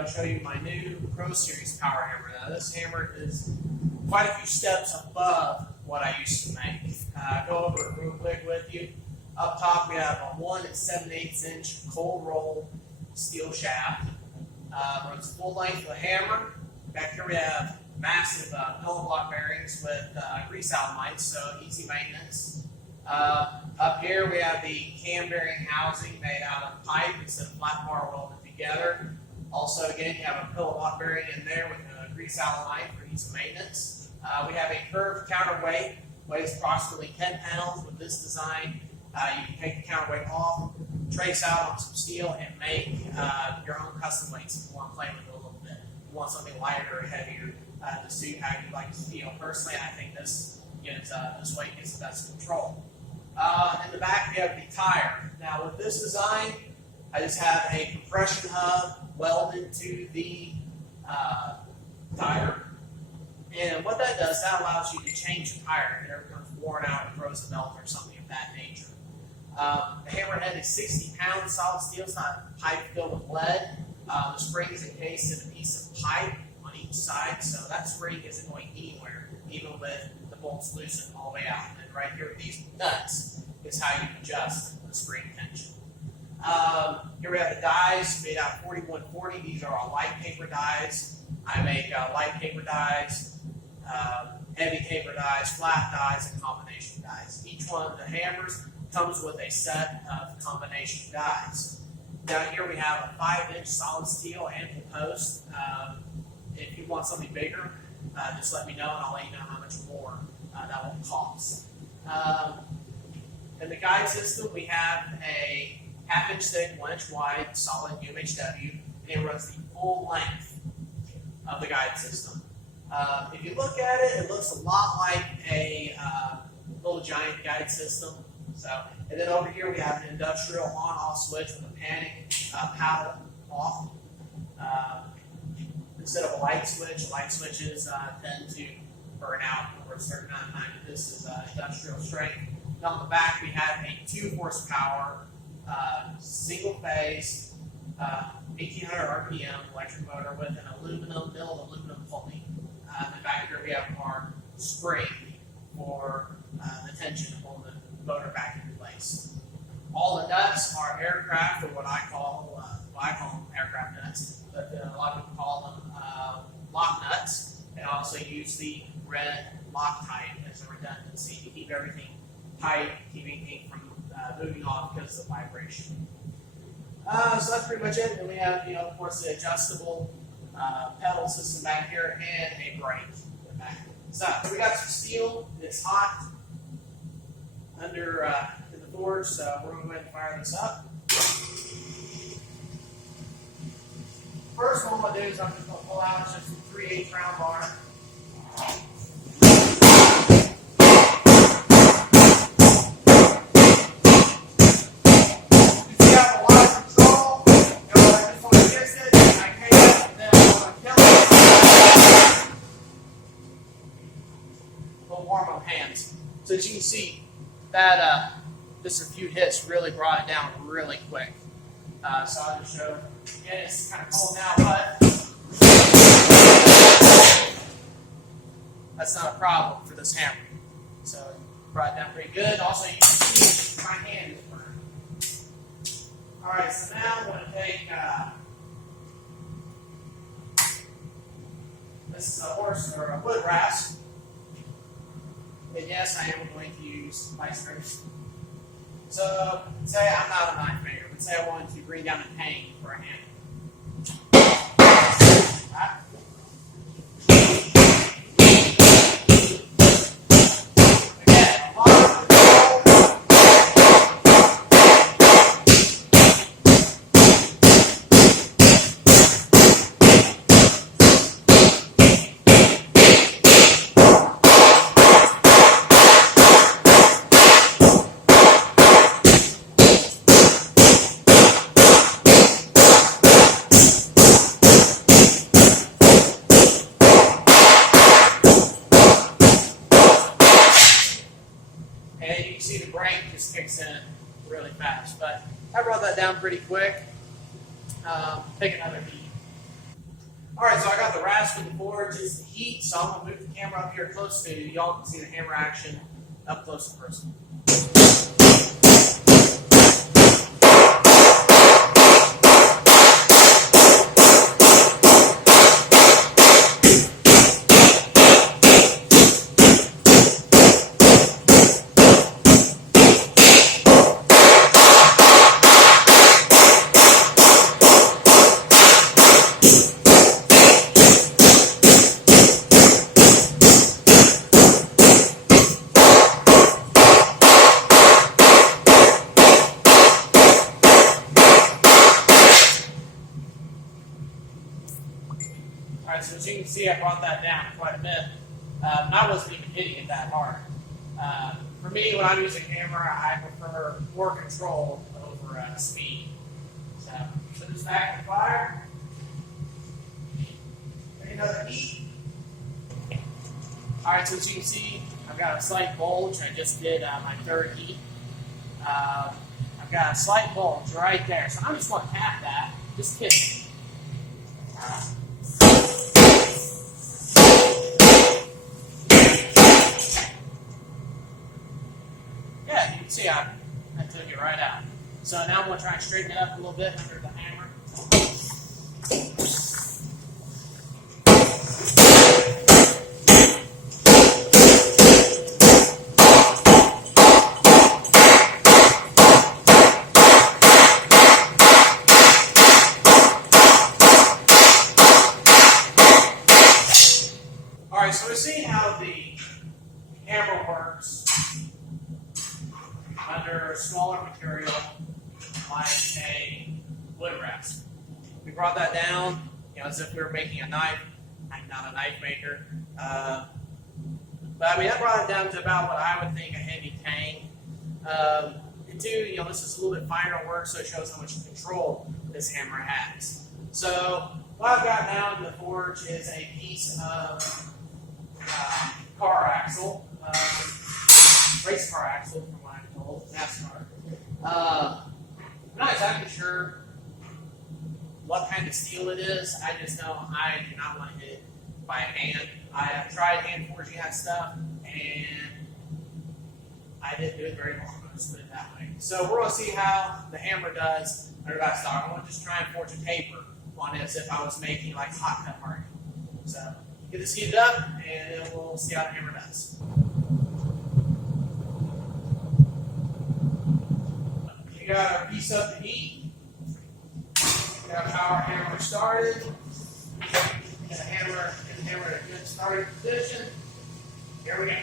video, show you my new Pro Series power hammer. Now this hammer is quite a few steps above what I used to make. Go over it real quick with you. Up top we have a 1 7/8 inch cold roll steel shaft. Runs full length of the hammer. Back here we have massive pellet block bearings with grease Allen mites, so easy maintenance. Up here we have the cam bearing housing made out of pipe instead of flat bar welded together. Also, again, you have a pellet block bearing in there with a grease Allen mite for easy maintenance. We have a curved counterweight, weighs approximately 10 pounds. With this design, you can take the counterweight off, trace out on some steel, and make your own custom weights if you want to play with it a little bit. If you want something lighter or heavier to suit how you like to feel. Personally, I think this weight gives the best control. In the back, we have the tire. Now, with this design, I just have a compression hub welded to the tire. And what that does, that allows you to change the tire if it ever becomes worn out or throws a melt or something of that nature. The hammerhead is 60 pounds solid steel. It's not pipe filled with lead. The spring is encased in a piece of pipe on each side, so that spring isn't going anywhere, even with the bolts loosened all the way out. And right here with these nuts is how you adjust the spring tension. Here we have the dies made out of 4140. These are all light paper dies. I make light paper dies, heavy paper dies, flat dies, and combination dies. Each one of the hammers comes with a set of combination dies. Down here we have a 5-inch solid steel ankle post. If you want something bigger, just let me know and I'll let you know how much more that will cost. In the guide system, we have a 1/2 inch thick, 1 inch wide, solid UMHW, and it runs the full length of the guide system. If you look at it, it looks a lot like a little giant guide system. And then over here we have an industrial on-off switch with a panic paddle off. Instead of a light switch, light switches tend to burn out over a certain amount of time. This is industrial strength. And on the back we have a 2 horsepower single phase 1800 RPM electric motor with an aluminum pulley. And back here we have our spring for the tension to hold the motor back in place. All the nuts are aircraft, or what I call them aircraft nuts, but a lot of people call them lock nuts. And I also use the red Loctite as a redundancy to keep everything tight, keeping anything from moving off because of the vibration. So that's pretty much it. And we have, of course, the adjustable pedal system back here and a brake in the back. So we got some steel. It's hot under in the forge, so we're going to go ahead and fire this up. First one I'm going to do is I'm just going to pull out just a 3/8 round bar. Warm on hands. So as you can see, that just a few hits really brought it down really quick. So I'll just show. Again, it's kind of cold now, but that's not a problem for this hammer. So brought it down pretty good. Also, you can see my hand is burned. All right, so now I'm going to take. This is a horse or a wood rasp. And yes, I am going to use my scissors. So, say I'm not a knife maker, but say I wanted to bring down a pane for a handle. Right. Again, a lot of and you can see the brake just kicks in really fast. But I brought that down pretty quick. Take another beat. Alright, so I got the Rasp in the forge, it's the heat, so I'm going to move the camera up here close to you. Y'all can see the hammer action up close and personal. Alright, so as you can see, I brought that down quite a bit. I wasn't even hitting it that hard. For me, when I'm using a hammer, I prefer more control over speed. So, put this back in the fire. Bring another heat. Alright, so as you can see, I've got a slight bulge. I just did my third heat. I've got a slight bulge right there. So I'm just going to tap that. Just kiss it. Yeah, you can see I took it right out. So now I'm going to try and straighten it up a little bit under the hammer. Alright, so we see how the hammer works under smaller material like a wood rasp. We brought that down, as if we were making a knife. I'm not a knife maker. But I mean, I brought it down to about what I would think a heavy tang. And two, this is a little bit finer work, so it shows how much control this hammer has. So what I've got now in the forge is a piece of car axle, race car axle from what I'm told, NASCAR. I'm not exactly sure what kind of steel it is. I just know I do not want to hit it by hand. I have tried hand forging that stuff, and I didn't do it very long. Let's put it that way. So we're going to see how the hammer does under that stock. I want to just try and forge a taper on it as if I was making like hot cut marking. So get this heated up, and then we'll see how the hammer does. We got our piece up to heat. We got our hammer started. Get the hammer in a good starting position. Here we go.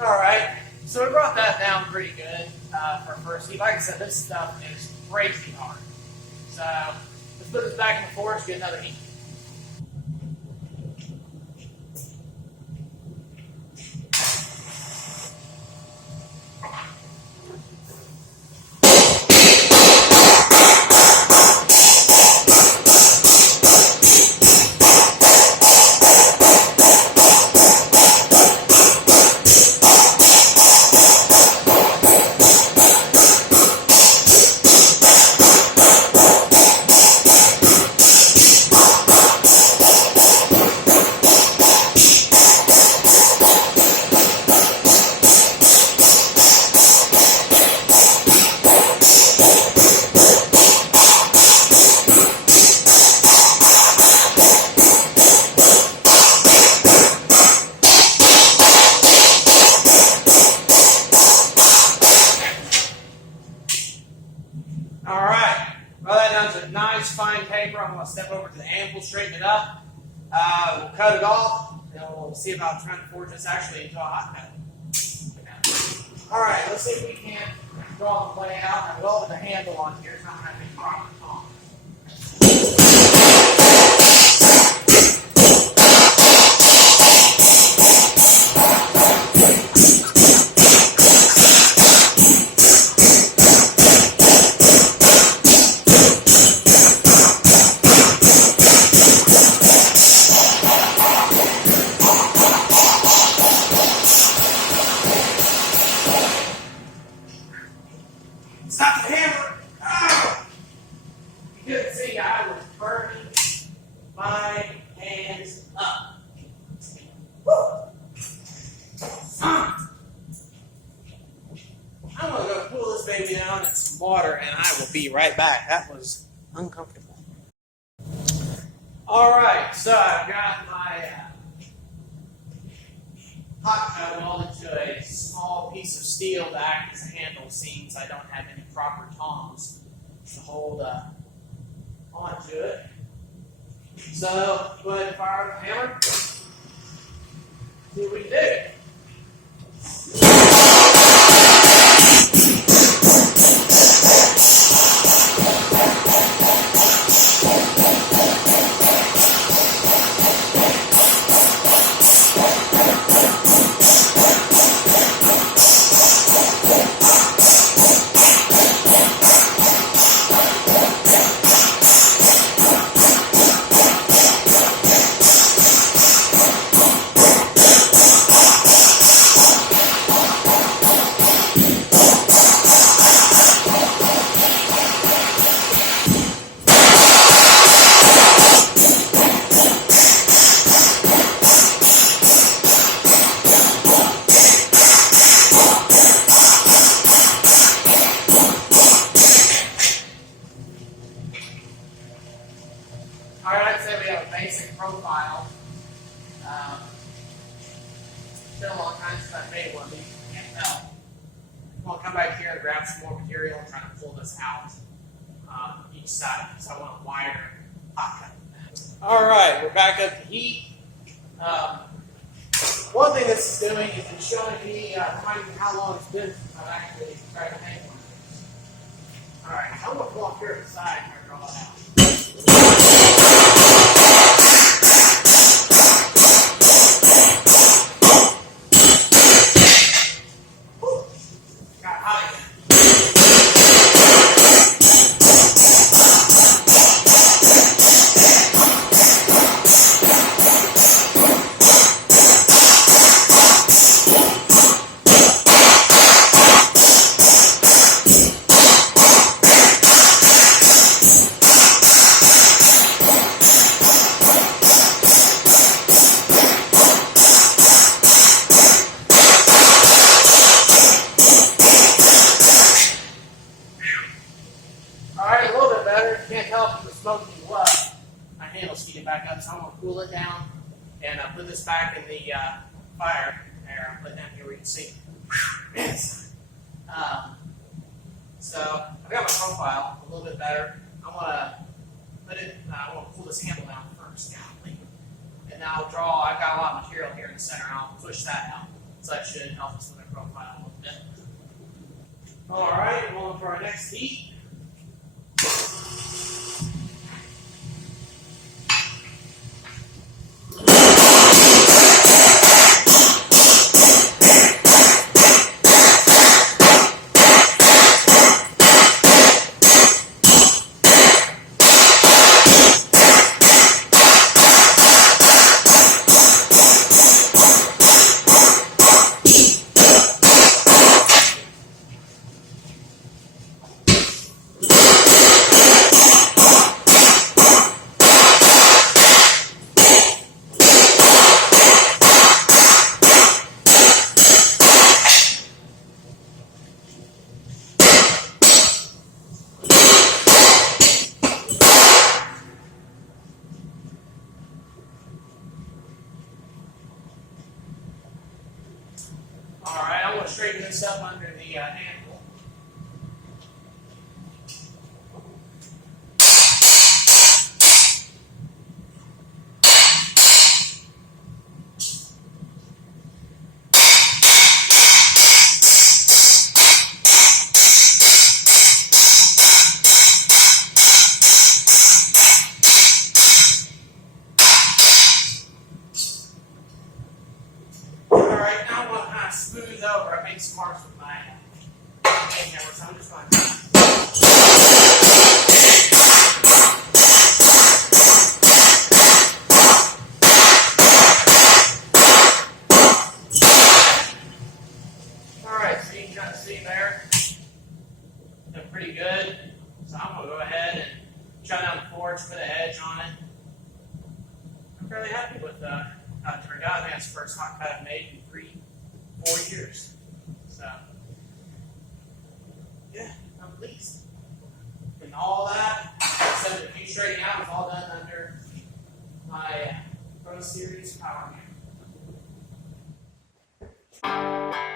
Alright, so we brought that down pretty good for first heat. Like I said, this stuff is crazy hard. So let's put this back in the forge, get another heat. All right. Well, that down to nice fine paper. I'm going to step over to the anvil, straighten it up. We'll cut it off, and we'll see about trying to forge this actually into a hot metal. All right, let's see if we can draw the layout. I welded the handle on here, so I don't have any proper tongs. Stop the hammer! Oh! You couldn't see, I was burning my hands up. Woo! I'm going to go pull this baby down in some water and I will be right back. That was uncomfortable. Alright, so I've got my hot metal welded to a small piece of steel to act as a handle, since I don't have any proper tongs to hold onto it. So go ahead and fire the hammer. See what we can do. Alright, I'd say we have a basic profile. It's been a long time since I made one, but you can't tell. I'm going to come back here and grab some more material and try to pull this out each side, because I want a wider hot cut. Alright, we're back up to heat. One thing this is doing is it's showing me, reminding me how long it's been since I've actually tried to make one of these. Alright, I'm going to pull up here to the side and try to draw it out. Alright, a little bit better. Can't tell if the smoking was. My handle's heating back up, so I'm going to cool it down and put this back in the fire. There, I'll put it down here where you can see. Yes. So I've got my profile a little bit better. I want to put it. I want to pull this handle down first, and now I'll draw. I've got a lot of material here in the center. I'll push that out, so that should help us with our profile a little bit. All right, we're on for our next heat. Alright, I'm going to straighten this up under the anvil. They're pretty good. So I'm going to go ahead and shut down the forge, put an edge on it. I'm fairly happy with how it turned out. I think that's the first hot cut I've made in 3-4 years. So, yeah, I'm pleased. And all that, except a few straightening out, was all done under my Pro Series power hammer.